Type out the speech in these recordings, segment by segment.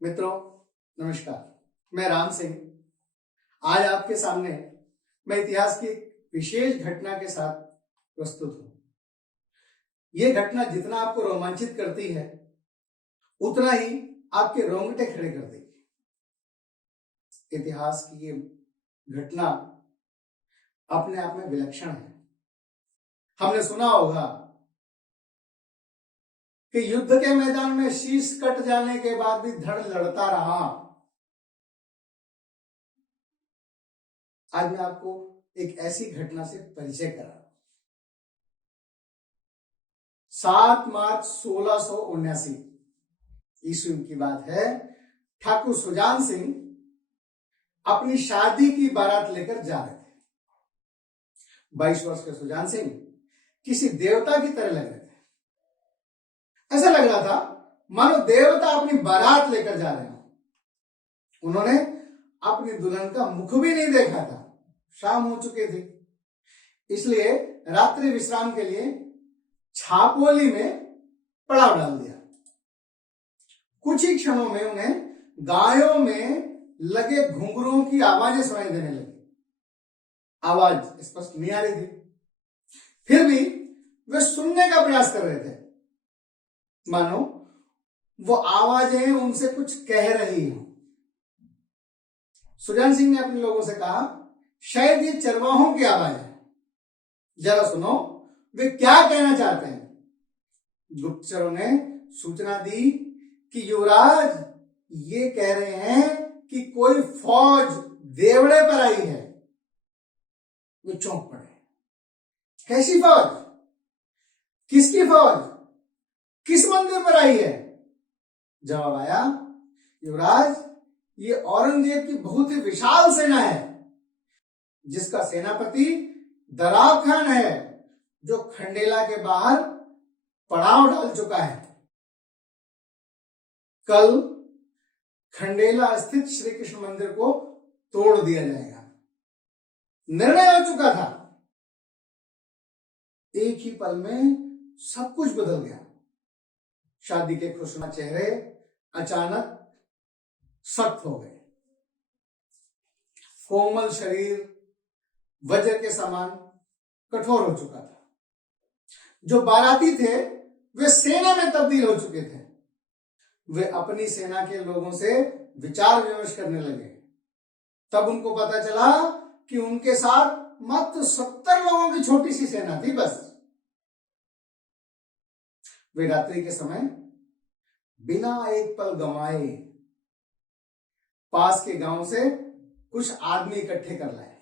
मित्रों नमस्कार। मैं राम सिंह आज आपके सामने मैं इतिहास की एक विशेष घटना के साथ प्रस्तुत हूं। यह घटना जितना आपको रोमांचित करती है उतना ही आपके रोंगटे खड़े कर देगी। इतिहास की ये घटना अपने आप में विलक्षण है। हमने सुना होगा कि युद्ध के मैदान में शीश कट जाने के बाद भी धड़ लड़ता रहा। आज मैं आपको एक ऐसी घटना से परिचय करा। 7 मार्च 1679 ईस्वी की बात है। ठाकुर सुजान सिंह अपनी शादी की बारात लेकर जा रहे थे। 22 वर्ष के सुजान सिंह किसी देवता की तरह लग रहे थे। ऐसा लग रहा था मानो देवता अपनी बारात लेकर जा रहे हैं। उन्होंने अपनी दुल्हन का मुख भी नहीं देखा था। शाम हो चुके थे, इसलिए रात्रि विश्राम के लिए छापोली में पड़ाव डाल दिया। कुछ ही क्षणों में उन्हें गायों में लगे घुंघरूओं की आवाजें सुनाई देने लगी। आवाज स्पष्ट नहीं आ रही थी, फिर भी वे सुनने का प्रयास कर रहे थे, मानो वो आवाजें उनसे कुछ कह रही हो। सुजान सिंह ने अपने लोगों से कहा, शायद ये चरवाहों की आवाज है, जरा सुनो वे क्या कहना चाहते हैं। गुप्तचरों ने सूचना दी कि युवराज ये कह रहे हैं कि कोई फौज देवड़े पर आई है। वे चौंक पड़े। कैसी फौज? किसकी फौज? किस मंदिर पर आई है? जवाब आया, युवराज ये औरंगजेब की बहुत ही विशाल सेना है, जिसका सेनापति दराव खान है, जो खंडेला के बाहर पड़ाव डाल चुका है। कल खंडेला स्थित श्री कृष्ण मंदिर को तोड़ दिया जाएगा। निर्णय हो चुका था। एक ही पल में सब कुछ बदल गया। शादी के खुशनुमा चेहरे अचानक सख्त हो गए। कोमल शरीर वज्र के समान कठोर हो चुका था। जो बाराती थे वे सेना में तब्दील हो चुके थे। वे अपनी सेना के लोगों से विचार विमर्श करने लगे। तब उनको पता चला कि उनके साथ मात्र 70 लोगों की छोटी सी सेना थी बस। वे रात्रि के समय बिना एक पल गंवाए पास के गांव से कुछ आदमी इकट्ठे कर लाए।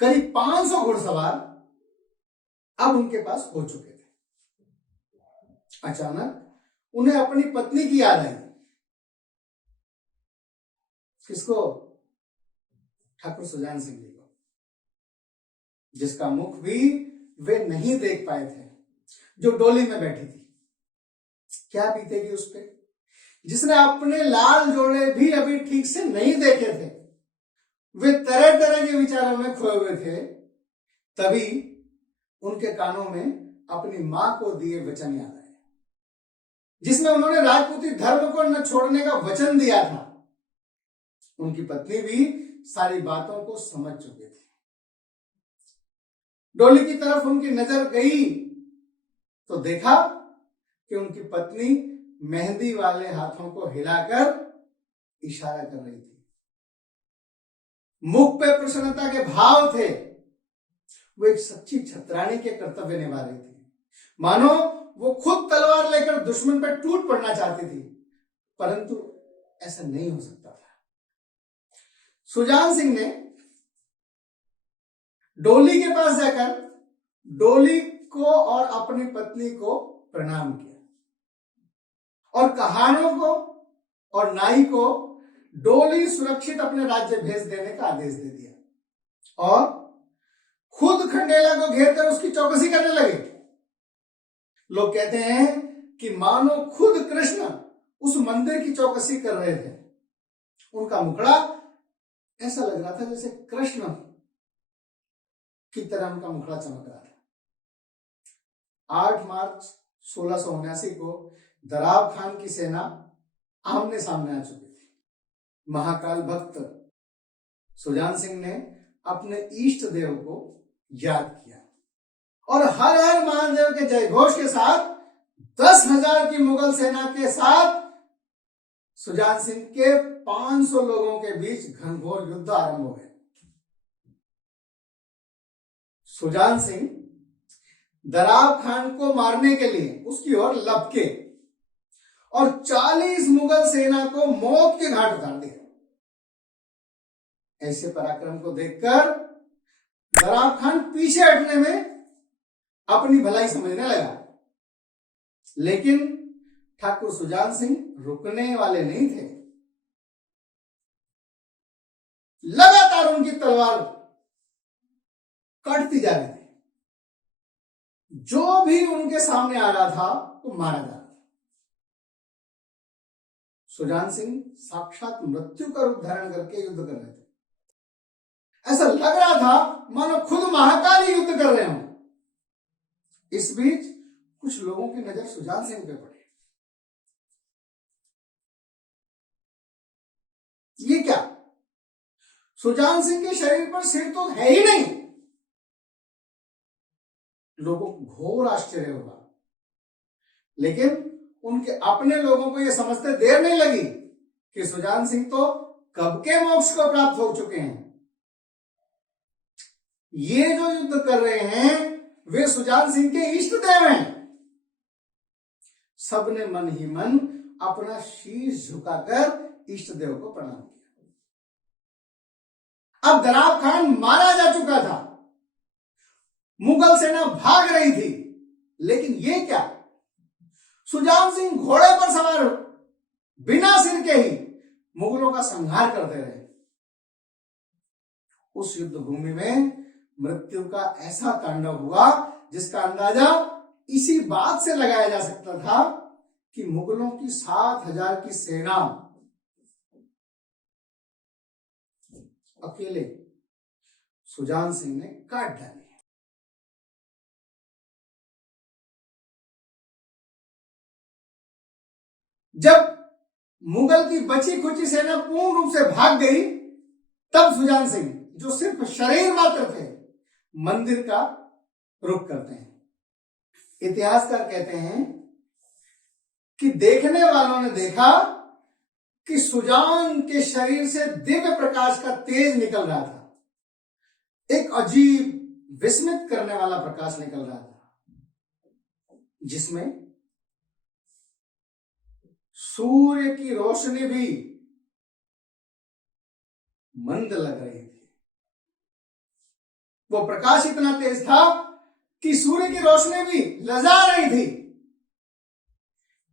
करीब 500 घुड़सवार अब उनके पास हो चुके थे। अचानक उन्हें अपनी पत्नी की याद आई। किसको? ठाकुर सुजान सिंह जी को, जिसका मुख भी वे नहीं देख पाए थे, जो डोली में बैठी थी। क्या बीतेगी उस पे, जिसने अपने लाल जोड़े भी अभी ठीक से नहीं देखे थे। वे तरह तरह के विचारों में खोए हुए थे। तभी उनके कानों में अपनी मां को दिए वचन याद आए, जिसमें उन्होंने राजपूती धर्म को न छोड़ने का वचन दिया था। उनकी पत्नी भी सारी बातों को समझ चुकी थी। डोली की तरफ उनकी नजर गई तो देखा कि उनकी पत्नी मेहंदी वाले हाथों को हिलाकर इशारा कर रही थी। मुख पे प्रसन्नता के भाव थे। वो एक सच्ची छत्राणी के कर्तव्य निभा रही थी, मानो वो खुद तलवार लेकर दुश्मन पर टूट पड़ना चाहती थी, परंतु ऐसा नहीं हो सकता था। सुजान सिंह ने डोली के पास जाकर डोली को और अपनी पत्नी को प्रणाम किया और कहानों को और नाई को डोली सुरक्षित अपने राज्य भेज देने का आदेश दे दिया और खुद खंडेला को घेरकर उसकी चौकसी करने लगे। लोग कहते हैं कि मानो खुद कृष्ण उस मंदिर की चौकसी कर रहे थे। उनका मुखड़ा ऐसा लग रहा था जैसे कृष्ण की तरह उनका मुखड़ा चमक रहा था। 8 मार्च 1679 को दराव खान की सेना आमने सामने आ चुके थे। महाकाल भक्त सुजान सिंह ने अपने इष्ट देव को याद किया और हर हर महादेव के जय घोष के साथ 10,000 की मुगल सेना के साथ सुजान सिंह के 500 लोगों के बीच घनघोर युद्ध आरंभ हो गया। सुजान सिंह दराब खान को मारने के लिए उसकी ओर लपके और 40 मुगल सेना को मौत के घाट उतार दिया। ऐसे पराक्रम को देखकर दराब खान पीछे हटने में अपनी भलाई समझने लगा, लेकिन ठाकुर सुजान सिंह रुकने वाले नहीं थे। लगातार उनकी तलवार काटती जा रही थी। जो भी उनके सामने आ रहा था वो मारा जा रहा था। सुजान सिंह साक्षात मृत्यु का रूप धारण करके युद्ध कर रहे थे। ऐसा लग रहा था मानो खुद महाकाल ही युद्ध कर रहे हों। इस बीच कुछ लोगों की नजर सुजान सिंह पे पड़ी। ये क्या? सुजान सिंह के शरीर पर सिर तो है ही नहीं। लोगों को घोर आश्चर्य हुआ, लेकिन उनके अपने लोगों को यह समझते देर नहीं लगी कि सुजान सिंह तो कब के मोक्ष को प्राप्त हो चुके हैं। ये जो युद्ध कर रहे हैं वे सुजान सिंह के इष्ट देव हैं। सबने मन ही मन अपना शीश झुकाकर इष्ट देव को प्रणाम किया। अब दराब खान मारा जा चुका था, मुगल सेना भाग रही थी, लेकिन ये क्या? सुजान सिंह घोड़े पर सवार बिना सिर के ही मुगलों का संहार करते रहे। उस युद्ध भूमि में मृत्यु का ऐसा तांडव हुआ जिसका अंदाजा इसी बात से लगाया जा सकता था कि मुगलों की 7,000 की सेना अकेले सुजान सिंह ने काट डाली। जब मुगल की बची खुची सेना पूर्ण रूप से भाग गई, तब सुजान सिंह, जो सिर्फ शरीर मात्र थे, मंदिर का रुख करते हैं। इतिहासकार कहते हैं कि देखने वालों ने देखा कि सुजान के शरीर से दिव्य प्रकाश का तेज निकल रहा था। एक अजीब विस्मित करने वाला प्रकाश निकल रहा था, जिसमें सूर्य की रोशनी भी मंद लग रही थी। वो प्रकाश इतना तेज था कि सूर्य की रोशनी भी लजा रही थी।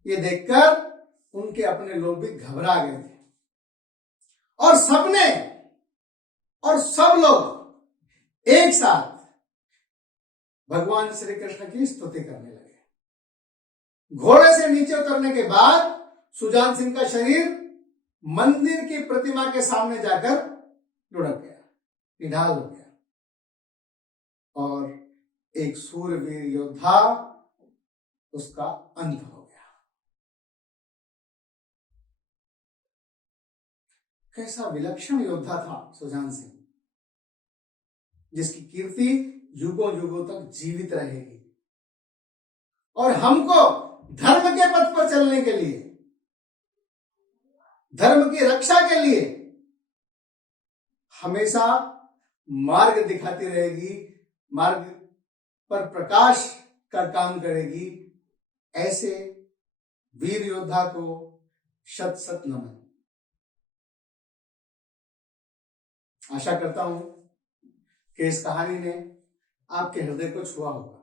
ये देखकर उनके अपने लोग भी घबरा गए थे और सब लोग एक साथ भगवान श्री कृष्ण की स्तुति करने लगे। घोड़े से नीचे उतरने के बाद सुजान सिंह का शरीर मंदिर की प्रतिमा के सामने जाकर लुढ़क गया, निढाल हो गया और एक सूरवीर योद्धा उसका अंत हो गया। कैसा विलक्षण योद्धा था सुजान सिंह, जिसकी कीर्ति युगों युगों तक जीवित रहेगी और हमको धर्म के पथ पर चलने के लिए, धर्म की रक्षा के लिए हमेशा मार्ग दिखाती रहेगी, मार्ग पर प्रकाश का काम करेगी। ऐसे वीर योद्धा को शत शत नमन। आशा करता हूं कि इस कहानी ने आपके हृदय को छुआ होगा।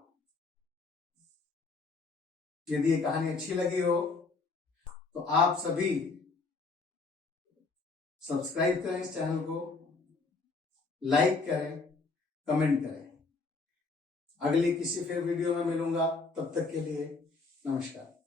यदि ये कहानी अच्छी लगी हो तो आप सभी सब्सक्राइब करें इस चैनल को, लाइक करें, कमेंट करें। अगली किसी फिर वीडियो में मिलूंगा, तब तक के लिए नमस्कार।